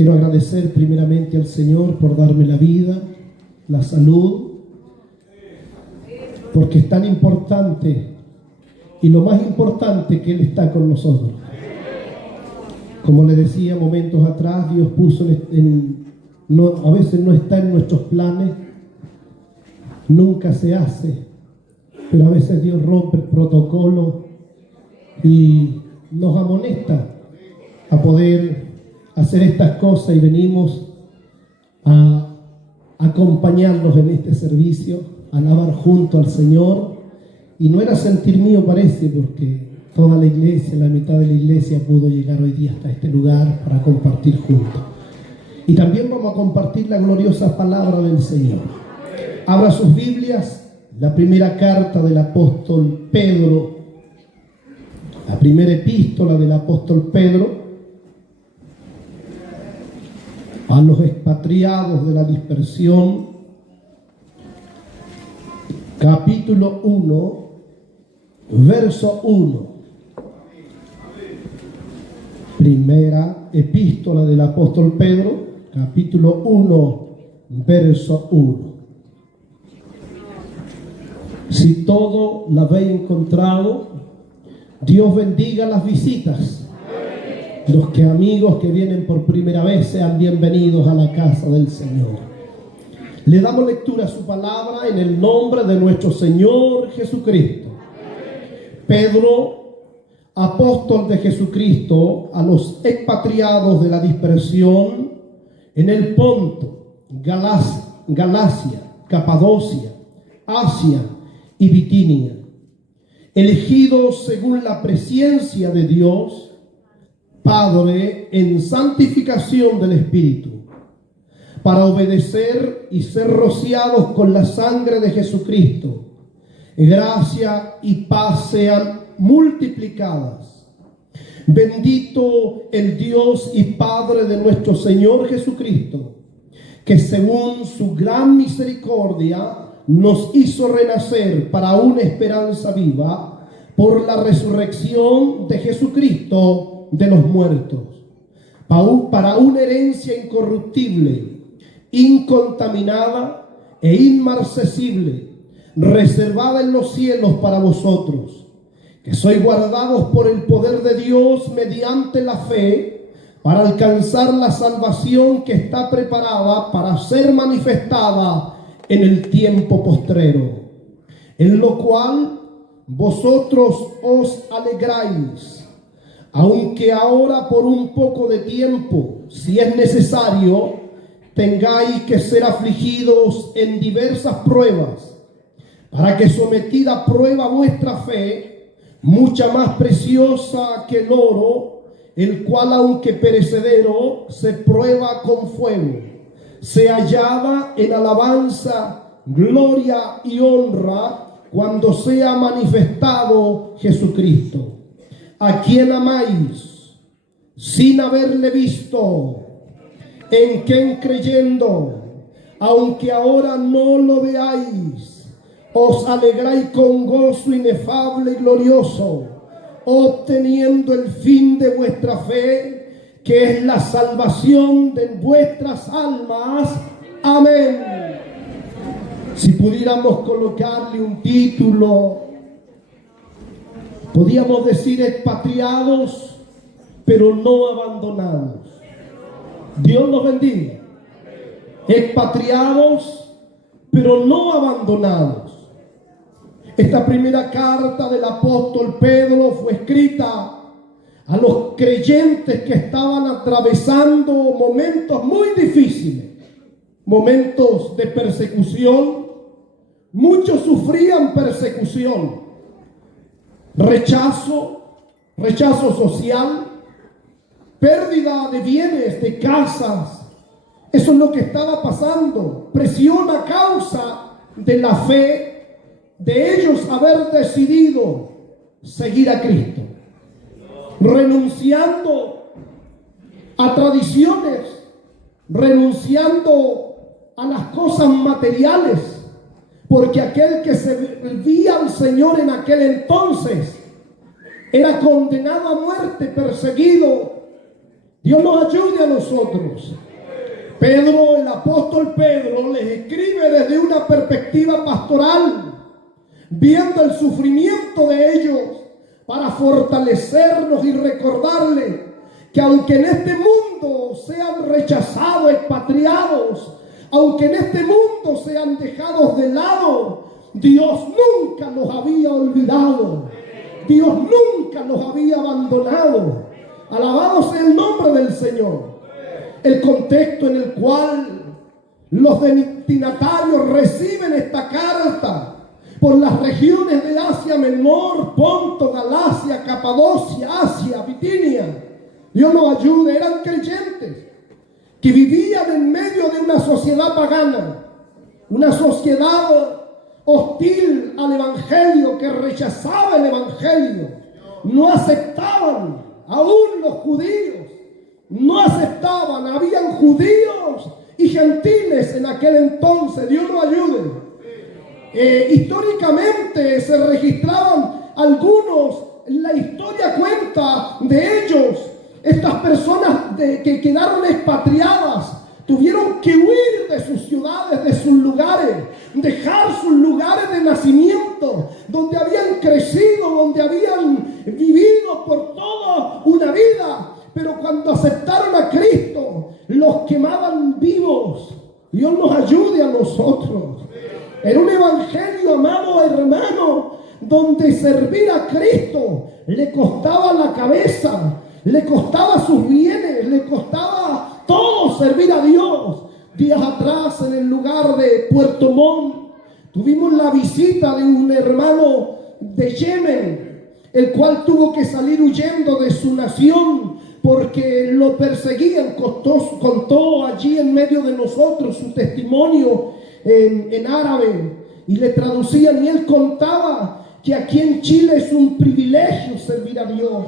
Quiero agradecer primeramente al Señor por darme la vida, la salud, porque es tan importante y lo más importante que Él está con nosotros. Como le decía momentos atrás, Dios puso a veces no está en nuestros planes, nunca se hace, pero a veces Dios rompe el protocolo y nos amonesta a poder hacer estas cosas, y venimos a acompañarlos en este servicio, a alabar junto al Señor. Y no era sentir mío, parece, porque toda la iglesia, la mitad de la iglesia pudo llegar hoy día hasta este lugar para compartir juntos. Y también vamos a compartir la gloriosa palabra del Señor. Abra sus Biblias, la primera carta del apóstol Pedro, la primera epístola del apóstol Pedro a los expatriados de la dispersión, capítulo 1, verso 1. Primera epístola del apóstol Pedro, capítulo 1, verso 1. Si todo la habéis encontrado, Dios bendiga las visitas. Los amigos que vienen por primera vez sean bienvenidos a la casa del Señor. Le damos lectura a su palabra en el nombre de nuestro Señor Jesucristo. Pedro, apóstol de Jesucristo, a los expatriados de la dispersión en el Ponto, Galacia, Capadocia, Asia y Bitinia, elegidos según la presciencia de Dios, Padre, en santificación del Espíritu, para obedecer y ser rociados con la sangre de Jesucristo, gracia y paz sean multiplicadas. Bendito el Dios y Padre de nuestro Señor Jesucristo, que según su gran misericordia nos hizo renacer para una esperanza viva por la resurrección de Jesucristo de los muertos, para una herencia incorruptible, incontaminada e inmarcesible, reservada en los cielos para vosotros, que sois guardados por el poder de Dios mediante la fe, para alcanzar la salvación que está preparada para ser manifestada en el tiempo postrero, en lo cual vosotros os alegráis, aunque ahora por un poco de tiempo, si es necesario, tengáis que ser afligidos en diversas pruebas, para que sometida a prueba vuestra fe, mucha más preciosa que el oro, el cual aunque perecedero, se prueba con fuego, sea hallada en alabanza, gloria y honra, cuando sea manifestado Jesucristo, a quien amáis sin haberle visto, en quien creyendo, aunque ahora no lo veáis, os alegráis con gozo inefable y glorioso, obteniendo el fin de vuestra fe, que es la salvación de vuestras almas. Amén. Si pudiéramos colocarle un título, podíamos decir expatriados, pero no abandonados. Dios los bendiga. Expatriados, pero no abandonados. Esta primera carta del apóstol Pedro fue escrita a los creyentes que estaban atravesando momentos muy difíciles, momentos de persecución. Muchos sufrían persecución, rechazo social, pérdida de bienes, de casas. Eso es lo que estaba pasando. Presión a causa de la fe de ellos haber decidido seguir a Cristo, renunciando a tradiciones, renunciando a las cosas materiales, porque aquel que servía al Señor en aquel entonces era condenado a muerte, perseguido Dios nos ayude a nosotros. Pedro, el apóstol Pedro, les escribe desde una perspectiva pastoral, viendo el sufrimiento de ellos, para fortalecernos y recordarles que aunque en este mundo sean rechazados, expatriados, aunque en este mundo sean dejados de lado, Dios nunca los había olvidado. Dios nunca los había abandonado. Alabado sea el nombre del Señor. El contexto en el cual los destinatarios reciben esta carta por las regiones de Asia Menor, Ponto, Galacia, Capadocia, Asia, Bitinia. Dios nos ayude. Eran creyentes que vivían en medio de una sociedad pagana, una sociedad hostil al evangelio, que rechazaba el evangelio. No aceptaban, aún los judíos no aceptaban. Habían judíos y gentiles en aquel entonces. Dios nos ayude. Históricamente se registraban algunos, la historia cuenta de ellos. Estas personas que quedaron expatriadas tuvieron que huir de sus ciudades, de sus lugares, dejar sus lugares de nacimiento, donde habían crecido, donde habían vivido por toda una vida. Pero cuando aceptaron a Cristo, los quemaban vivos. Dios nos ayude a nosotros. Era un evangelio, amado hermano, donde servir a Cristo le costaba la cabeza, le costaba sus bienes, le costaba todo servir a Dios. Días atrás, en el lugar de Puerto Montt, tuvimos la visita de un hermano de Yemen, el cual tuvo que salir huyendo de su nación porque lo perseguían. Contó allí en medio de nosotros su testimonio en árabe, y le traducían, y él contaba que aquí en Chile es un privilegio servir a Dios.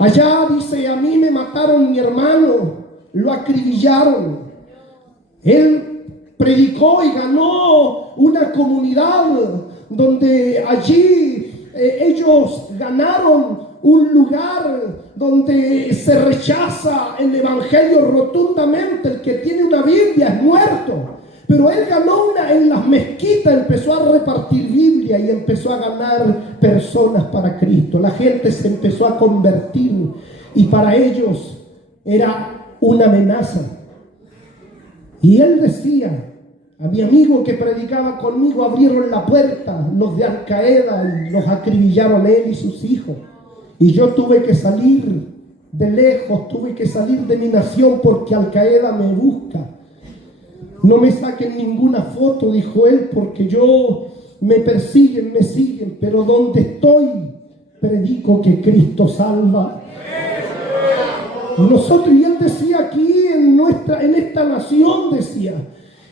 Allá dice: a mí me mataron mi hermano, lo acribillaron. Él predicó y ganó una comunidad donde allí ellos ganaron un lugar donde se rechaza el evangelio rotundamente. El que tiene una Biblia es muerto. Pero él ganó en las mezquitas, empezó a repartir Biblia y empezó a ganar personas para Cristo. La gente se empezó a convertir y para ellos era una amenaza. Y él decía: a mi amigo que predicaba conmigo abrieron la puerta los de Al Qaeda y los acribillaron él y sus hijos. Y yo tuve que salir de lejos, tuve que salir de mi nación porque Al Qaeda me busca. No me saquen ninguna foto, dijo él, porque me persiguen, me siguen, pero donde estoy, predico que Cristo salva. Nosotros, y él decía aquí en esta nación, decía,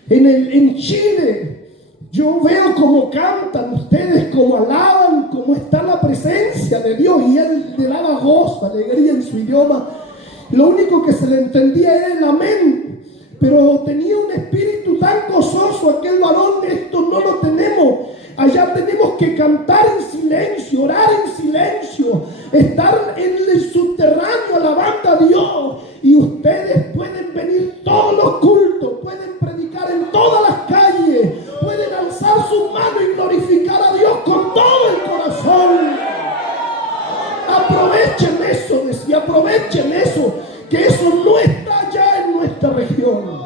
en Chile, yo veo cómo cantan ustedes, cómo alaban, cómo está la presencia de Dios, y él le daba gozo, alegría en su idioma. Lo único que se le entendía era el amén. Pero tenía un espíritu tan gozoso aquel varón. Esto no lo tenemos. Allá tenemos que cantar en silencio, orar en silencio, estar en el subterráneo alabando a Dios. Y ustedes pueden venir todos los cultos, pueden predicar en todas las calles, pueden alzar sus manos y glorificar a Dios con todo el corazón. Aprovechen eso, decía, aprovechen eso, que eso no está allá en nuestra región.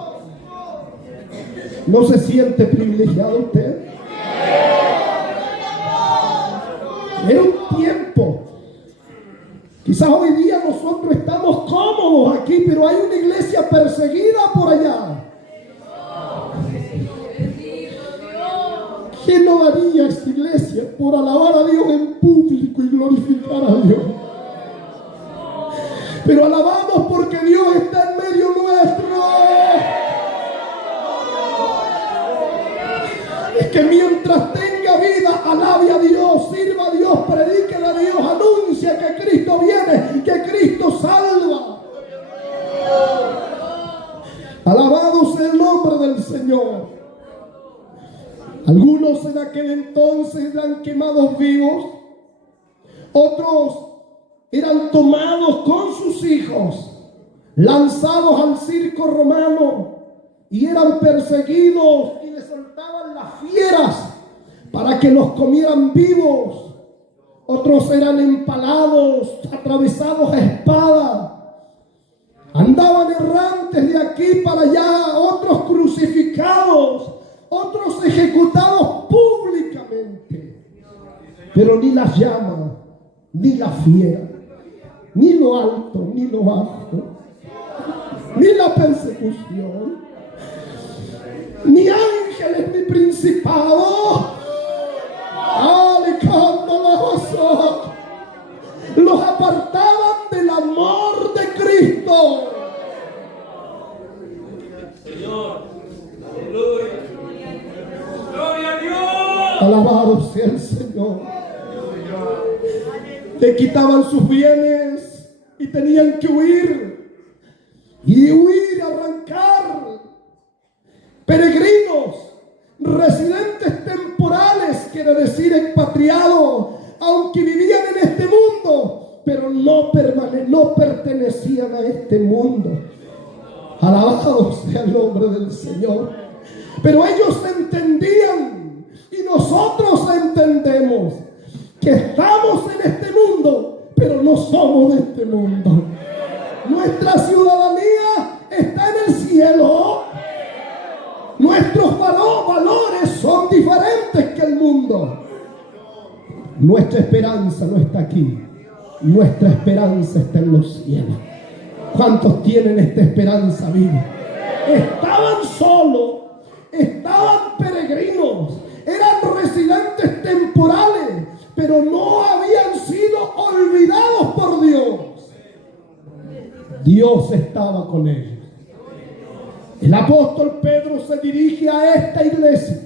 ¿No se siente privilegiado usted? Era un tiempo. Quizás hoy día nosotros estamos cómodos aquí, pero hay una iglesia perseguida por allá. ¿Qué no daría esta iglesia por alabar a Dios en público y glorificar a Dios? Pero alabamos porque Dios está en medio nuestro. Es que mientras tenga vida, alabe a Dios, sirva a Dios, predique a Dios, anuncia que Cristo viene, que Cristo salva. Alabado sea el nombre del Señor. Algunos en aquel entonces eran quemados vivos, otros eran tomados con sus hijos lanzados al circo romano y eran perseguidos y les soltaban las fieras para que los comieran vivos. Otros eran empalados, atravesados a espada. Andaban errantes de aquí para allá, otros crucificados, otros ejecutados públicamente. Pero ni las llamas, ni la fiera, ni lo alto, ni lo bajo, ni la persecución, ni ángeles, ni principados, los apartaban del amor de Cristo. Señor, aleluya. Gloria a Dios. Alabado sea el Señor. Le quitaban sus bienes y tenían que huir. Y huir, arrancar. Peregrinos, residentes temporales, quiere decir expatriados, aunque vivían en este mundo, pero no pertenecían a este mundo. Alabado sea el nombre del Señor. Pero ellos entendían, y nosotros entendemos, que estamos en este mundo, pero no somos de este mundo. Nuestra ciudadanía está en el cielo. Nuestros valores son diferentes que el mundo. Nuestra esperanza no está aquí. Nuestra esperanza está en los cielos. ¿Cuántos tienen esta esperanza viva? Estaban solos, estaban peregrinos, eran residentes temporales, pero no habían sido olvidados por Dios. Dios estaba con ellos. El apóstol Pedro se dirige a esta iglesia,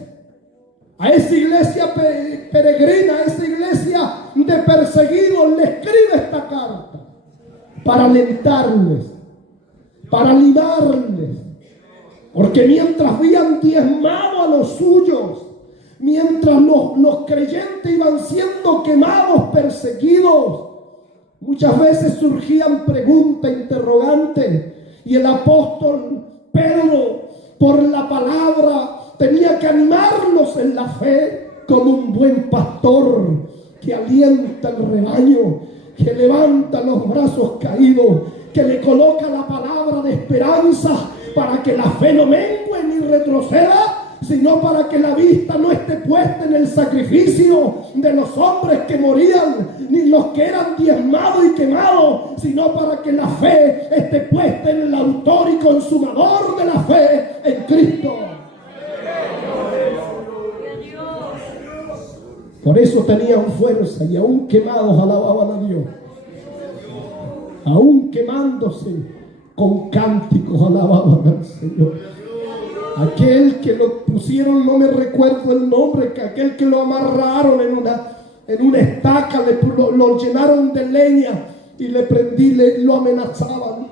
a esa iglesia peregrina, a esa iglesia de perseguidos. Le escribe esta carta para alentarles, para animarles, porque mientras habían diezmado a los suyos, mientras los creyentes iban siendo quemados, perseguidos, muchas veces surgían preguntas, interrogantes, y el apóstol Pedro, por la palabra, tenía que animarlos en la fe, como un buen pastor que alienta el rebaño, que levanta los brazos caídos, que le coloca la palabra de esperanza para que la fe no mengue ni retroceda, sino para que la vista no esté puesta en el sacrificio de los hombres que morían, ni los que eran diezmados y quemados, sino para que la fe esté puesta en el autor y consumador de la fe, en Cristo. Por eso tenían fuerza y aún quemados alababan a Dios. Aún quemándose con cánticos alababan al Señor. Aquel que lo pusieron, no me recuerdo el nombre, que aquel que lo amarraron en una estaca, lo llenaron de leña y lo amenazaban.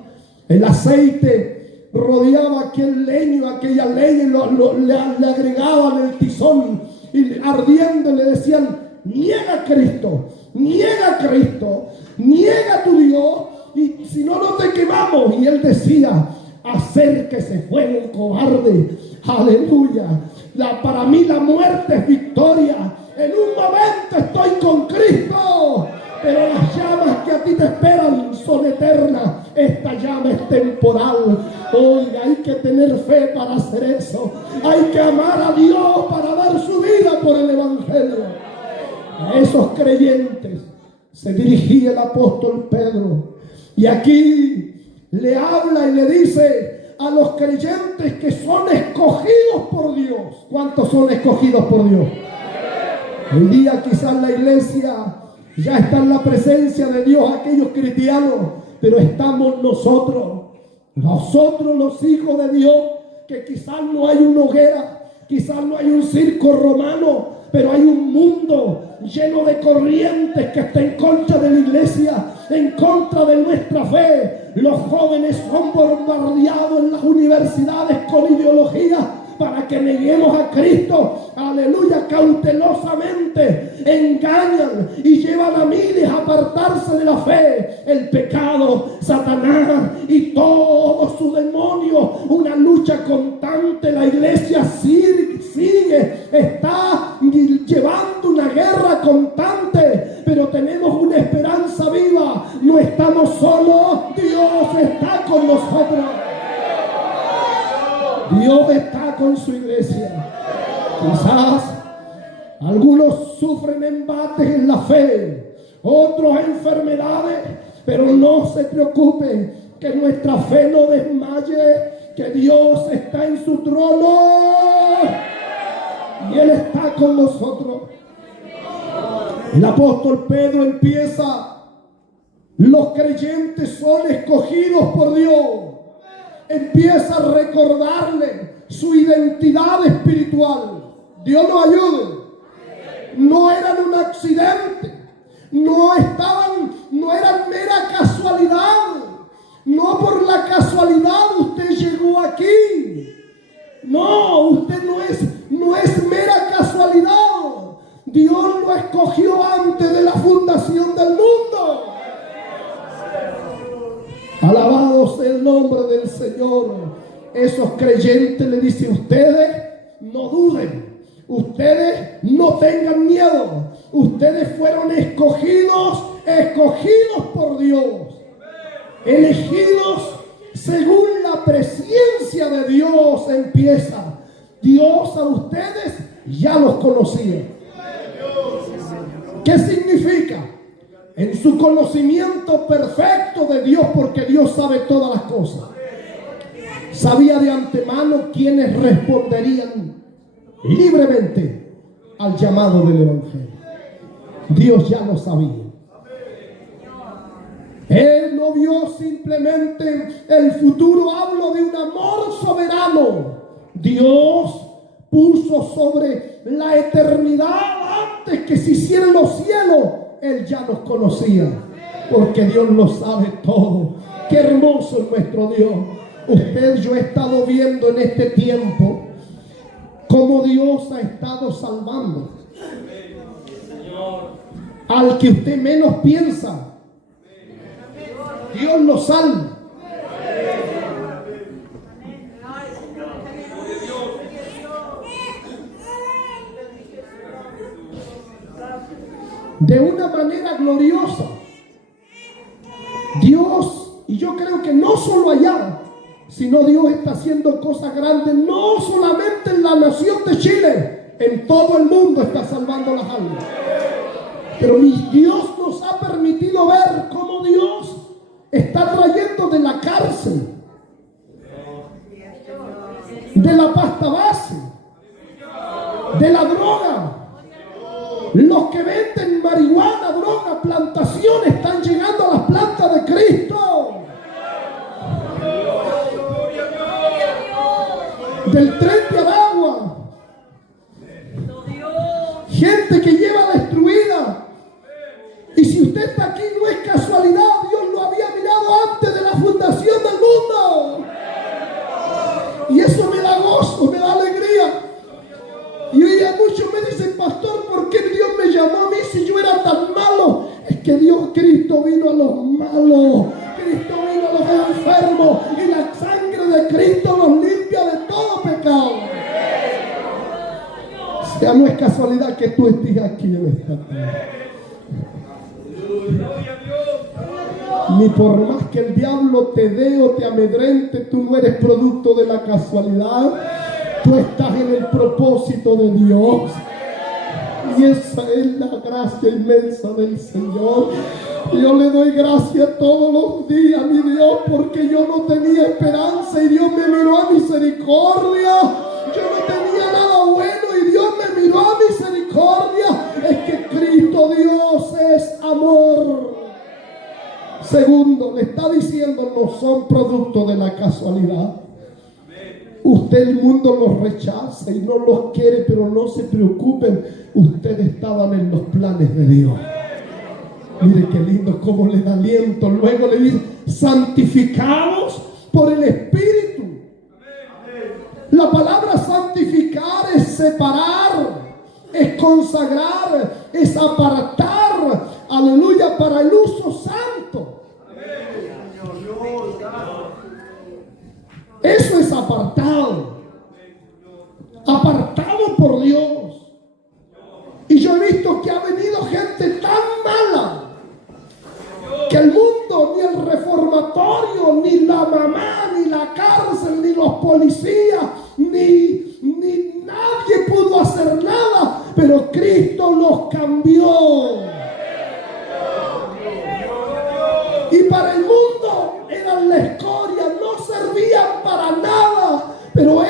El aceite rodeaba aquel leño, aquella leña, y le agregaban el tizón, y ardiendo le decían: niega a Cristo, niega a Cristo, niega a tu Dios, y si no, no te quemamos. Y él decía: acérquese fuego cobarde. Aleluya. Para mí la muerte es victoria. En un momento estoy con Cristo, pero las llamas que a ti te esperan son eternas. Esta llama es temporal. Oiga, hay que tener fe para hacer eso. Hay que amar a Dios para dar su vida por el Evangelio. A esos creyentes se dirigía el apóstol Pedro. Y aquí le habla y le dice a los creyentes que son escogidos por Dios. ¿Cuántos son escogidos por Dios? Hoy día quizás la iglesia ya está en la presencia de Dios, aquellos cristianos, pero estamos nosotros los hijos de Dios, que quizás no hay una hoguera, quizás no hay un circo romano, pero hay un mundo lleno de corrientes que está en contra de la iglesia, en contra de nuestra fe. Los jóvenes son bombardeados en las universidades con ideologías para que neguemos a Cristo. Aleluya, cautelosamente engañan y llevan a miles a apartarse de la fe. El pecado, Satanás y todo constante. La iglesia está llevando una guerra constante, pero tenemos una esperanza viva. No estamos solos, Dios está con nosotros. Dios está con su iglesia. Quizás algunos sufren embates en la fe, otros enfermedades, pero no se preocupen, que nuestra fe no desmaye, que Dios está en su trono y Él está con nosotros. El apóstol Pedro empieza: los creyentes son escogidos por Dios. Empieza a recordarle su identidad espiritual. Dios nos ayude. No eran un accidente, no eran mera casualidad. No por la casualidad usted llegó aquí. No, usted no es mera casualidad. Dios lo escogió antes de la fundación del mundo. Alabado sea el nombre del Señor. Esos creyentes le dicen: ustedes no duden, ustedes no tengan miedo, ustedes fueron escogidos por Dios, elegidos según la presencia de Dios. Empieza: Dios a ustedes ya los conocía. ¿Qué significa? En su conocimiento perfecto de Dios, porque Dios sabe todas las cosas, sabía de antemano quienes responderían libremente al llamado del Evangelio. Dios ya lo sabía. Él no vio simplemente el futuro. Hablo de un amor soberano. Dios puso sobre la eternidad, antes que se hicieran los cielos, Él ya nos conocía, porque Dios lo sabe todo. Qué hermoso es nuestro Dios. Yo he estado viendo en este tiempo cómo Dios ha estado salvando al que usted menos piensa. Dios lo salva. De una manera gloriosa. Dios, y yo creo que no solo allá, sino Dios está haciendo cosas grandes, no solamente en la nación de Chile, en todo el mundo está salvando las almas. Pero Dios nos ha permitido ver cómo Dios está trayendo de la cárcel, de la pasta base, de la droga. Los que venden marihuana, droga, plantaciones, están llegando a las plantas de Cristo. Del tren de Aragua, gente que lleva destruida. Y si usted está aquí, no es casualidad. Dios lo había mirado antes de la fundación del mundo. Y eso me da gozo, me da alegría. Y hoy muchos me dicen: pastor, ¿por qué Dios me llamó a mí si yo era tan malo? Es que Cristo vino a los malos, Cristo vino a los enfermos, y la sangre de Cristo los limpia de todo pecado. Ya no es casualidad que tú estés aquí en esta tarde. Ni por más que el diablo te dé o te amedrente, tú no eres producto de la casualidad. Tú estás en el propósito de Dios. Y esa es la gracia inmensa del Señor. Yo le doy gracias todos los días, mi Dios, porque yo no tenía esperanza y Dios me miró a misericordia. Yo no tenía nada bueno y Dios me miró a misericordia. Es que Cristo Dios es amor. Segundo, le está diciendo: no son producto de la casualidad. Usted, el mundo los rechaza y no los quiere, pero no se preocupen. Ustedes estaban en los planes de Dios. Mire qué lindo, cómo le da aliento. Luego le dice: santificados por el Espíritu. La palabra santificar es separar, es consagrar, es apartar, aleluya, para el uso santo. Eso es apartado. escritorio, ni la mamá, ni la cárcel, ni los policías, ni nadie pudo hacer nada, pero Cristo los cambió. Y para el mundo eran la escoria, no servían para nada, pero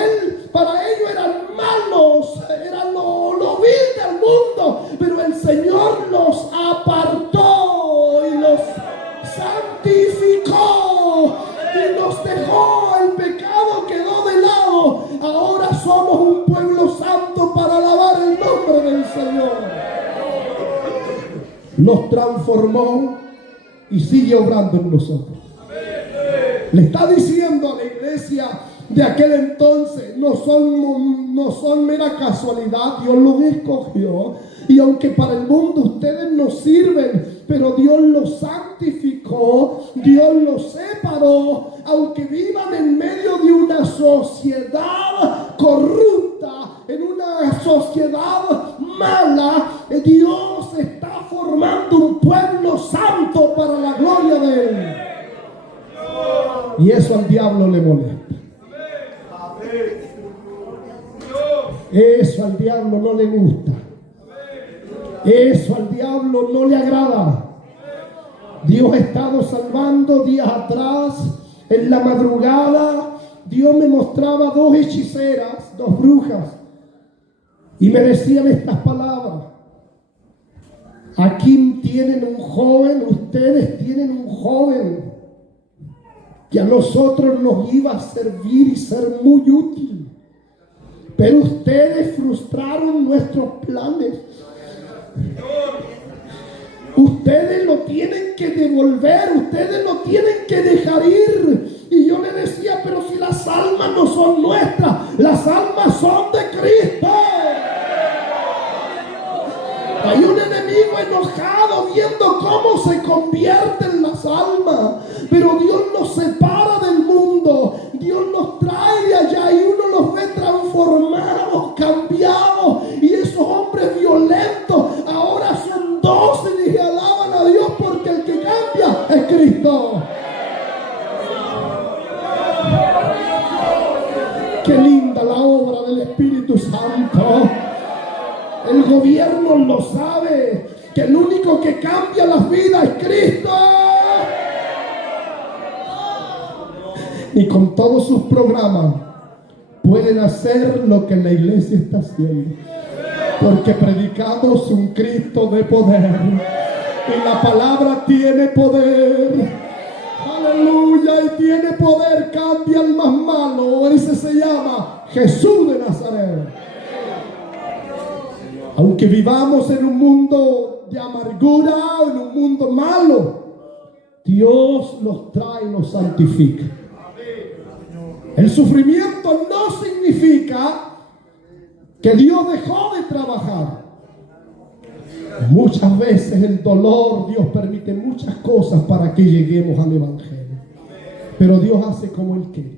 para ellos eran malos, eran lo vil del mundo, pero el Señor los apartó y los santificó y nos dejó, el pecado quedó de lado. Ahora somos un pueblo santo para alabar el nombre del Señor. Nos transformó y sigue obrando en nosotros. Le está diciendo a la iglesia de aquel entonces, no son mera casualidad, Dios los escogió, y aunque para el mundo ustedes no sirven, pero Dios los santificó, Dios los separó, aunque vivan en medio de una sociedad corrupta, en una sociedad mala, Dios está formando un pueblo santo para la gloria de Él. Y eso al diablo le molesta. Eso al diablo no le gusta. Eso al diablo no le agrada. Dios ha estado salvando días atrás. En la madrugada Dios me mostraba 2 hechiceras, 2 brujas, y me decían estas palabras: aquí tienen un joven, ustedes tienen un joven que a nosotros nos iba a servir y ser muy útil, pero ustedes frustraron nuestros planes. Ustedes lo tienen que devolver, ustedes lo tienen que dejar ir. Y yo le decía, pero si las almas no son nuestras, las almas son de Cristo. Hay un enemigo enojado viendo cómo se convierten las almas, pero Dios nos separa del mundo, Dios nos trae de allá y uno los ve transformados, cambiados, y esos hombres violentos ahora son 12 y dije, alaban a Dios porque el que cambia es Cristo. Qué linda la obra del Espíritu Santo. El gobierno lo sabe, que el único que cambia las vidas es Cristo. Y con todos sus programas pueden hacer lo que la iglesia está haciendo, porque predicamos un Cristo de poder y la palabra tiene poder. Aleluya, y tiene poder, cambia al más malo. Ese se llama Jesús de Nazaret. Aunque vivamos en un mundo de amargura, en un mundo malo, Dios nos trae y nos santifica. El sufrimiento no significa que Dios dejó de trabajar. Muchas veces el dolor, Dios permite muchas cosas para que lleguemos al Evangelio. Pero Dios hace como Él quiere.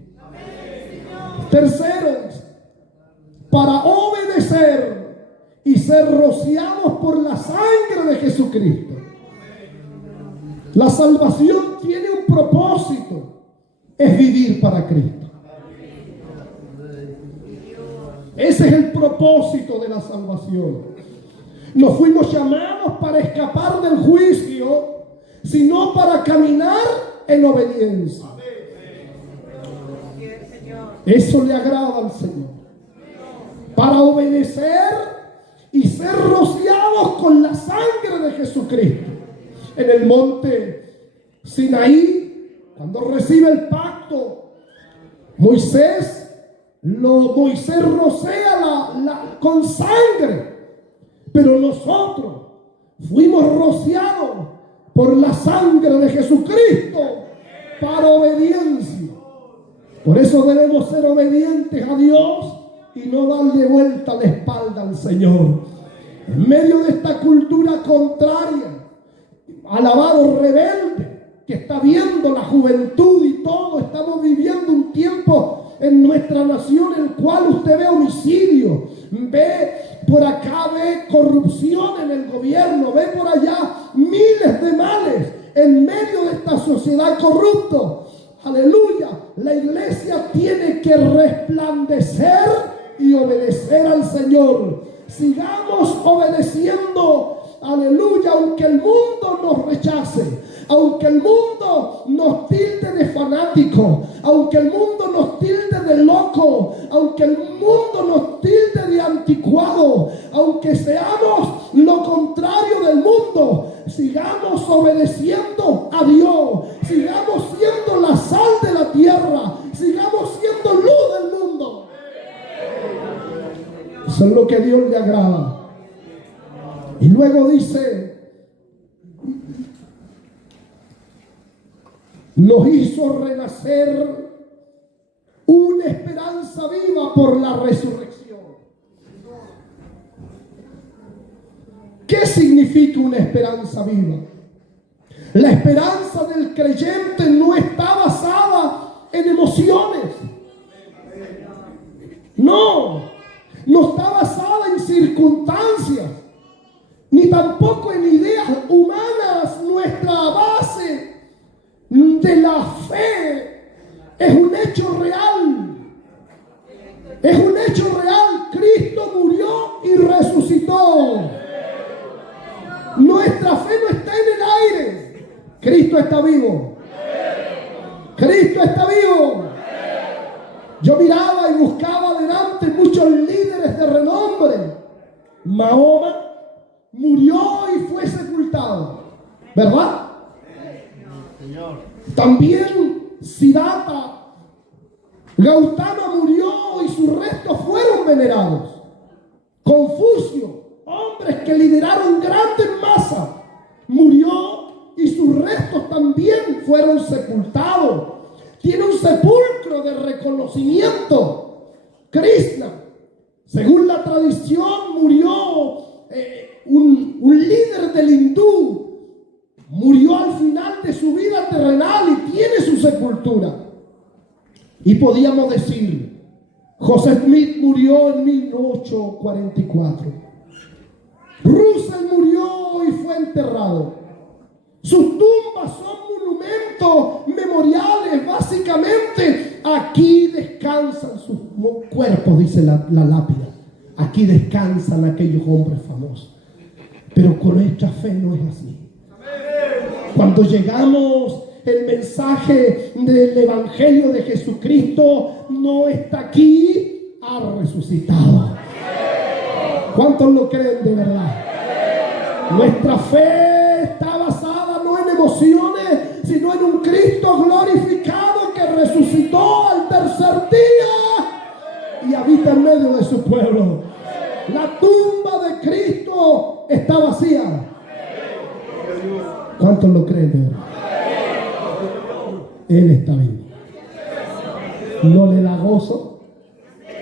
Tercero, para obedecer y ser rociados por la sangre de Jesucristo. La salvación tiene un propósito, es vivir para Cristo. Ese es el propósito de la salvación. No fuimos llamados para escapar del juicio, sino para caminar en obediencia. Eso le agrada al Señor. Para obedecer y ser rociados con la sangre de Jesucristo. En el monte Sinaí, cuando recibe el pacto, Moisés rocea con sangre, pero nosotros fuimos rociados por la sangre de Jesucristo para obediencia. Por eso debemos ser obedientes a Dios y no darle vuelta la espalda al Señor. En medio de esta cultura contraria, alabado rebelde, que está viendo la juventud y todo, estamos viviendo un tiempo en nuestra nación en el cual usted ve homicidio, ve por acá, ve corrupción en el gobierno, ve por allá miles de males en medio de esta sociedad corrupta. aleluya, la iglesia tiene que resplandecer y obedecer al Señor. Sigamos obedeciendo, aleluya, aunque el mundo nos rechace, aunque el mundo nos tilde de fanático, aunque el mundo nos tilde de loco, aunque el mundo nos tilde de anticuado, aunque seamos lo contrario del mundo, sigamos obedeciendo a Dios, sigamos siendo la sal de la tierra, sigamos siendo luz del mundo. Eso es lo que a Dios le agrada. Y luego dice, los hizo renacer una esperanza viva por la resurrección. ¿Qué significa una esperanza viva? La esperanza del creyente no está basada en emociones. No está basada en circunstancias, ni tampoco en ideas humanas. Nuestra base de la fe es un hecho real. Es un hecho real. Cristo murió y resucitó. Nuestra fe no está en el aire. Cristo está vivo. Cristo está vivo. Yo miraba y buscaba adelante muchos líderes de renombre. Mahoma murió y fue sepultado, ¿verdad? También Siddhartha Gautama murió y sus restos fueron venerados. Confucio, hombres que lideraron grandes masas, murió y sus restos también fueron sepultados. Tiene un sepulcro de reconocimiento. Krishna, según la tradición, murió un líder del hindú. Murió al final de su vida terrenal y tiene su sepultura. Y podíamos decir, José Smith murió en 1844. Russell murió y fue enterrado. Sus tumbas son monumentos memoriales. Básicamente, aquí descansan sus cuerpos, dice la lápida. Aquí descansan aquellos hombres famosos. Pero con nuestra fe no es así. Cuando llegamos, el mensaje del Evangelio de Jesucristo no está aquí, ha resucitado. ¿Cuántos lo creen de verdad? Nuestra fe está basada no en emociones, sino en un Cristo glorificado que resucitó al tercer día y habita en medio de su pueblo. La tumba de Cristo está vacía. ¿Cuántos lo creen de verdad? Él está vivo. ¿No le da gozo?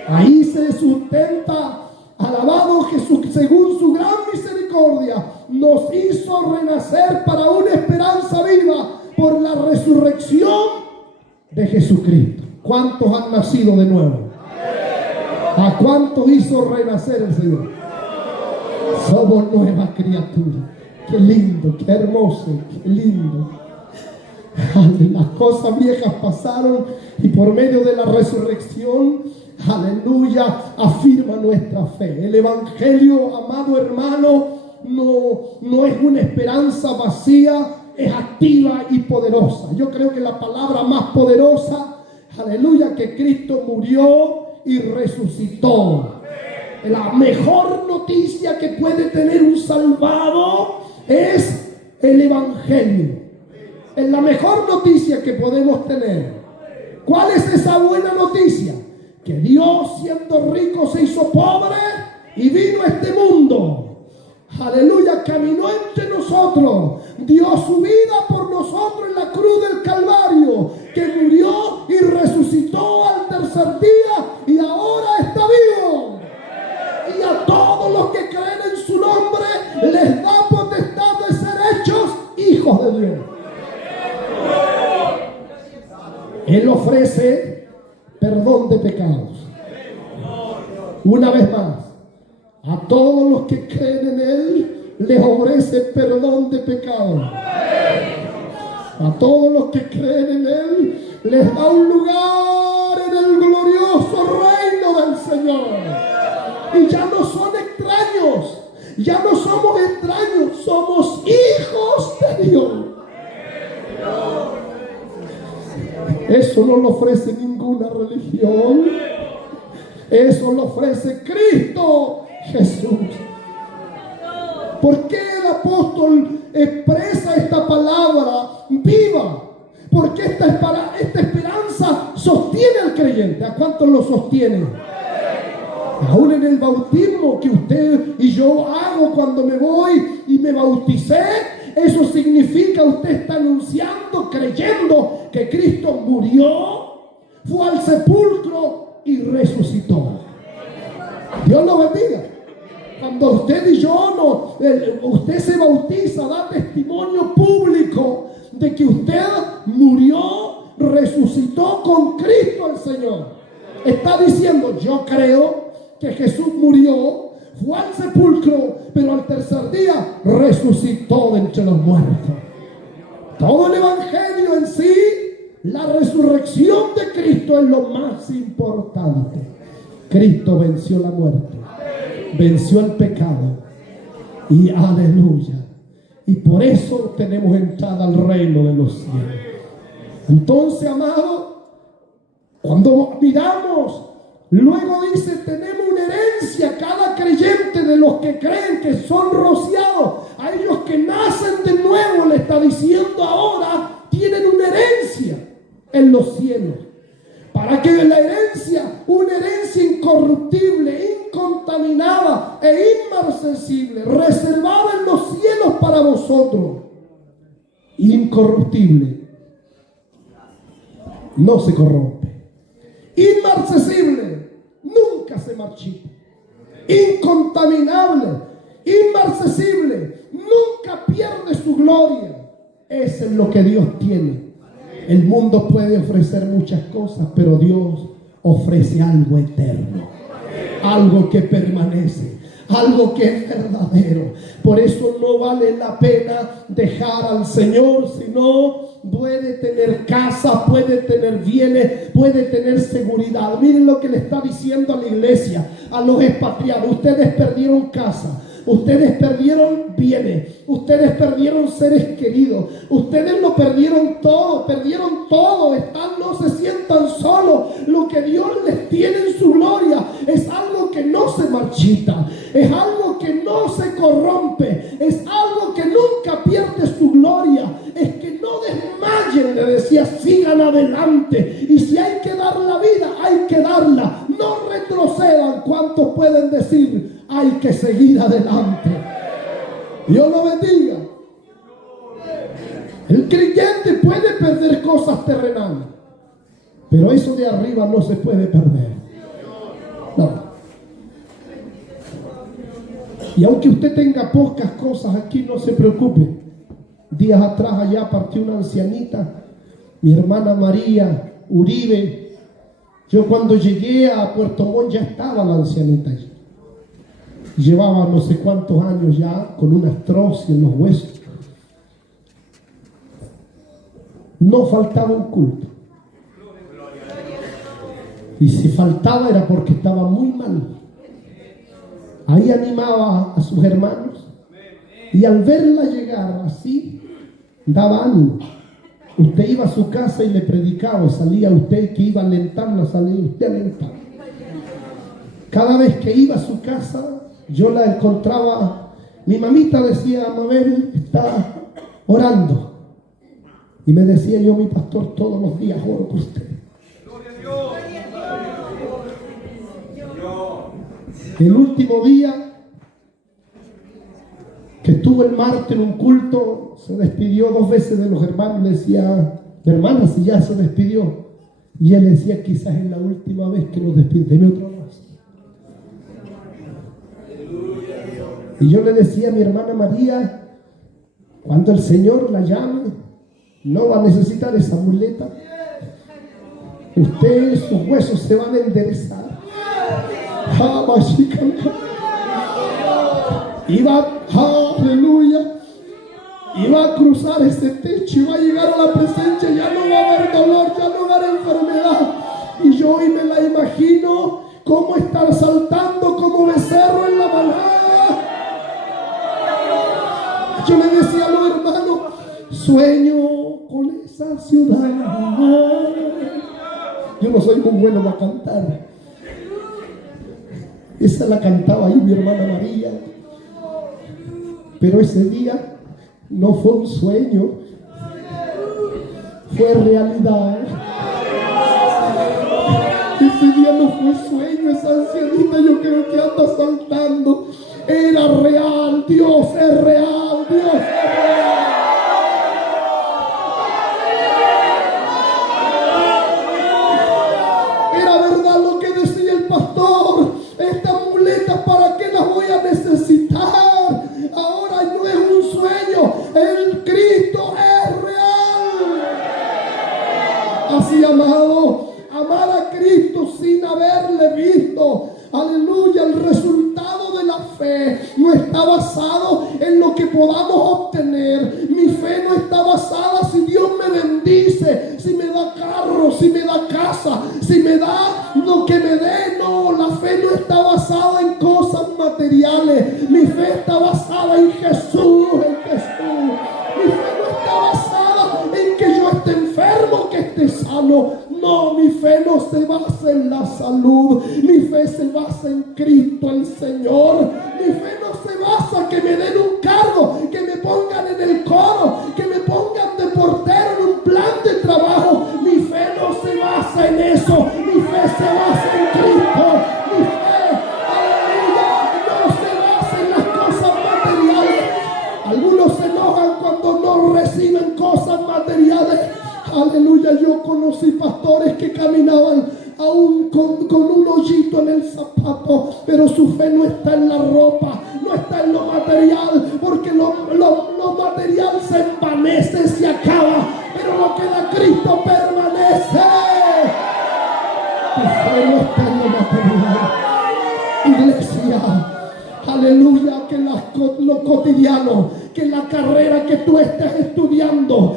Ahí se sustenta. Alabado Jesús, según su gran misericordia, nos hizo renacer para una esperanza viva por la resurrección de Jesucristo. ¿Cuántos han nacido de nuevo? ¿A cuántos hizo renacer el Señor? Somos nuevas criaturas. Qué lindo, qué hermoso, qué lindo. Las cosas viejas pasaron y por medio de la resurrección, aleluya, afirma nuestra fe. El Evangelio, amado hermano, no es una esperanza vacía, es activa y poderosa. Yo creo que la palabra más poderosa, aleluya, que Cristo murió y resucitó. La mejor noticia que puede tener un salvado es el Evangelio. Es la mejor noticia que podemos tener. ¿Cuál es esa buena noticia? Que Dios, siendo rico, se hizo pobre y vino a este mundo. Aleluya, caminó entre nosotros, dio su vida por nosotros en la cruz del Calvario, que murió y resucitó al tercer día y ahora está vivo. Y a todos los que creen en su nombre les da potestad de ser hechos hijos de Dios. Él ofrece perdón de pecados. Una vez más, a todos los que creen en Él, les ofrece perdón de pecados. A todos los que creen en Él, les da un lugar en el glorioso reino del Señor. Y ya no son extraños, ya no somos extraños, somos hijos de Dios. Eso no lo ofrece ninguna religión, eso lo ofrece Cristo Jesús. ¿Por qué el apóstol expresa esta palabra viva? Porque esta esperanza sostiene al creyente. ¿A cuántos lo sostiene? Aún en el bautismo que usted y yo hago cuando me voy y me bauticé, eso significa usted está anunciando, creyendo que Cristo murió, fue al sepulcro y resucitó. Dios lo bendiga. Cuando usted y yo usted se bautiza, da testimonio público de que usted murió, resucitó con Cristo el Señor. Está diciendo, yo creo que Jesús murió, fue al sepulcro, pero al tercer día resucitó de entre los muertos. Todo el evangelio en sí, la resurrección de Cristo es lo más importante. Cristo venció la muerte, venció el pecado, y aleluya. Y por eso tenemos entrada al reino de los cielos. Entonces, amado, cuando miramos, luego dice, tenemos una herencia, cada creyente de los que creen que son rociados, a ellos que nacen de nuevo, le está diciendo ahora, tienen una herencia en los cielos. Para que la herencia, una herencia incorruptible, incontaminada e inmarcesible, reservada en los cielos para vosotros, incorruptible, no se corrompe, inmarcesible, nunca se marchita, incontaminable, inmarcesible, nunca pierde su gloria. Eso es lo que Dios tiene. El mundo puede ofrecer muchas cosas, pero Dios ofrece algo eterno, algo que permanece, algo que es verdadero. Por eso no vale la pena dejar al Señor, sino puede tener casa, puede tener bienes, puede tener seguridad. Miren lo que le está diciendo a la iglesia, a los expatriados. Ustedes perdieron casa, ustedes perdieron bienes, ustedes perdieron seres queridos, ustedes lo perdieron todo, no se sientan solos. Lo que Dios les tiene en su gloria es algo que no se marchita, es algo que no se corrompe, es algo que nunca pierde su gloria. Es que no desmayen, le decía, sigan adelante, y si hay que dar la vida, hay que darla, no retrocedan. ¿Cuántos pueden decir, hay que seguir adelante? Dios lo bendiga. El creyente puede perder cosas terrenales, pero eso de arriba no se puede perder. No. Y aunque usted tenga pocas cosas aquí, no se preocupe. Días atrás allá partió una ancianita, mi hermana María Uribe. Yo cuando llegué a Puerto Montt ya estaba la ancianita allí. Llevaba no sé cuántos años ya con una artrosis en los huesos. No faltaba un culto. Y si faltaba era porque estaba muy mal. Ahí animaba a sus hermanos. Y al verla llegar así, daba ánimo. Usted iba a su casa y le predicaba, y salía usted que iba a alentarla, salía usted a alentar. Cada vez que iba a su casa, yo la encontraba. Mi mamita decía, Mabel está orando. Y me decía yo, mi pastor, todos los días oro por usted. El último día que estuvo el martes en un culto, se despidió 2 veces de los hermanos. Le decía, hermana, si ya se despidió. Y él decía, quizás es la última vez que nos despide. Deme otro más. Y yo le decía a mi hermana María, cuando el Señor la llame, no va a necesitar esa muleta. Usted, sus huesos se van a enderezar. Iba, aleluya. y va a cruzar ese techo y va a llegar a la presencia. Ya no va a haber dolor, ya no va a haber enfermedad. Y yo hoy me la imagino como estar saltando como becerro en la manada. Yo le decía a los hermanos, sueño con esa ciudad. Yo no soy muy bueno para cantar. Esa la cantaba ahí mi hermana María. Pero ese día no fue un sueño, fue realidad. Ese día no fue sueño, esa ancianita yo creo que anda saltando. Era real, Dios es real, Dios es real. Era verdad lo que decía el pastor. Estas muletas, ¿para qué las voy a necesitar? Ahora no es un sueño, el Cristo es real. Así, amado, amar a Cristo sin haberle visto, aleluya, el resultado de la fe no está basado en lo que podamos obtener. Mi fe no está basada si Dios me bendice, si me da carro, si me da casa, si me da lo que me dé. No, la fe no está basada en cosas materiales. Mi fe está basada en Jesús, en Jesús. Mi fe no está basada en que yo esté enfermo, que esté sano. No, mi fe no se basa en la salud. Mi fe se basa en Cristo, el Señor. Mi fe no se basa en que me den un cargo, que me pongan en el coro, que me pongan de portero en un plan de trabajo. Mi fe no se basa en eso. Mi fe se basa en Cristo. Mi fe, aleluya, no se basa en las cosas materiales. Algunos se enojan cuando no reciben cosas materiales. Aleluya, yo conocí pastores que caminaban aún con un hoyito en el zapato, pero su fe no está en la ropa, no está en lo material, porque lo material se envanece, se acaba, pero lo que da Cristo permanece. Tu fe no está en lo material, iglesia. Aleluya, que lo cotidiano, que la carrera que tú estés estudiando,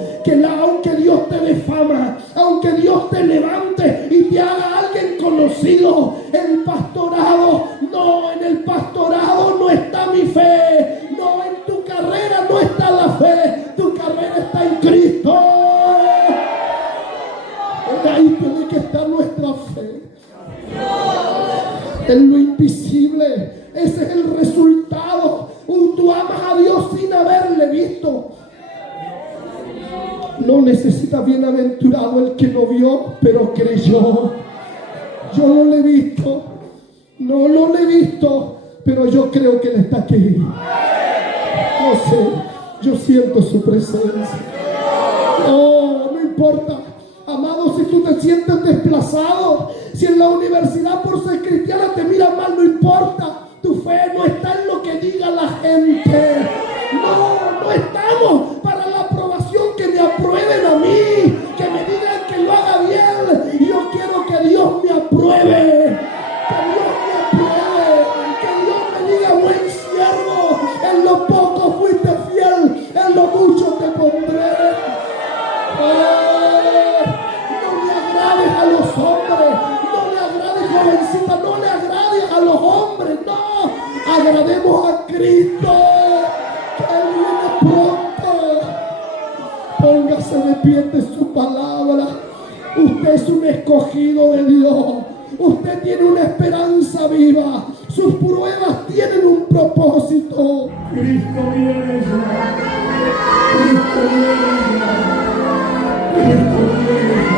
aunque Dios te dé fama, aunque Dios te levante y te haga alguien conocido, el pastorado, no, en el pastorado no está mi fe, no, en tu carrera no está la fe, tu carrera está en Cristo. Ahí tiene que estar nuestra fe, en lo invisible. Ese es el resultado. Tú amas a Dios sin haberle visto. No necesita bienaventurado el que no vio, pero creyó. Yo no le he visto. No le he visto, pero yo creo que Él está aquí. No sé, yo siento su presencia. No importa. Amado, si tú te sientes desplazado, si en la universidad por ser cristiana te miran mal, no importa. Tu fe no está en lo que diga la gente. No estamos para la aprobación, que me aprueben a mí, que me digan que lo haga bien. Yo quiero que Dios me apruebe, que Dios me diga: buen siervo, en lo poco fuiste fiel, en lo mucho te pondré. No le agrades a los hombres, no le agrades, jovencita, no le agrades a los hombres, no. Agrademos a Cristo, que Él viene pronto. Póngase de pie de su palabra. Usted es un escogido de Dios. Usted tiene una esperanza viva. Sus pruebas tienen un propósito. Cristo viene ya. Cristo viene ya. Cristo viene ya.